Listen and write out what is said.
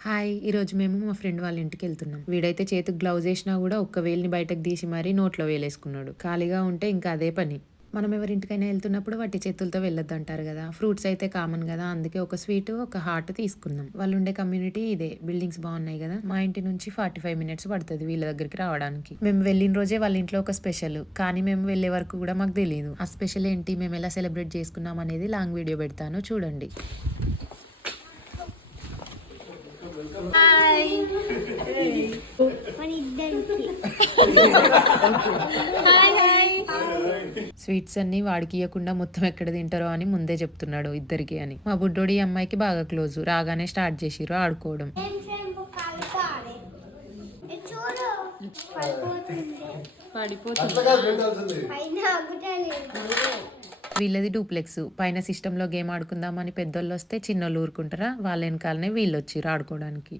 Hi! ఈరోజు మేము మా ఫ్రెండ్ వాళ్ళ ఇంటికెళ్తున్నాం. వీడైతే చేతికి గ్లౌజ్ ఏసినా గూడా ఒక్క వేలుని బయటకు తీసి మరీ నోట్లో వేలేసుకున్నాడు. ఖాళీగా ఉంటే ఇంకా అదే పని. మనం ఎవరింటికైనా ఎళ్తున్నప్పుడు వట్టి చేతులతో వెళ్ళొద్దంటారు గదా! ఫ్రూట్స్ అయితే కామన్ గదా! అందుకే ఒక స్వీటు, ఒక హార్ట్ తీసుకున్నాం. వాళ్ళుండే కమ్యూనిటీ ఇదే. బిల్డింగ్స్ బావున్నాయి గదా! మా ఇంటి నుంచి 45 మినిట్స్ పడతది వీళ్ళ దగ్గరికి రావడానికి. మేము వెళ్ళిన రోజే వాళ్ళ ఇంట్లో ఒక స్పెషల్. కానీ మేము వెళ్ళే వరకు గూడా మాకు తెలీదు. ఆ స్పెషల్ ఏంటి, మేమెలా సెలబ్రేట్ చేసుకున్నాం అనేది లాంగ్ వీడియో పెడతాను చూడండి. హాయ్ మన ఇద్దరికి హాయ్ హాయ్ స్వీట్స్ అన్ని వాడికి ఇయ్యకుండా మొత్తం ఎక్కడ తింటారో అని ముందే చెప్తున్నాడు ఇద్దరికి అని. మా బుడ్డోడి ఈ అమ్మాయికి బాగా క్లోజ్. రాగానే స్టార్ట్ చేసిర్రు ఆడుకోవడం. చూడు పడిపోతుంది. పైన ఆగుతలేదు. వీళ్ళది డూప్లెక్స్. పైన సిస్టంలో గేమ్ ఆడుకుందామని పెద్దోళ్ళు వస్తే చిన్నోళ్ళు ఊరుకుంటారా, వాళ్ళ వెనకాలనే వీళ్ళు వచ్చిర్రు ఆడుకోవడానికి.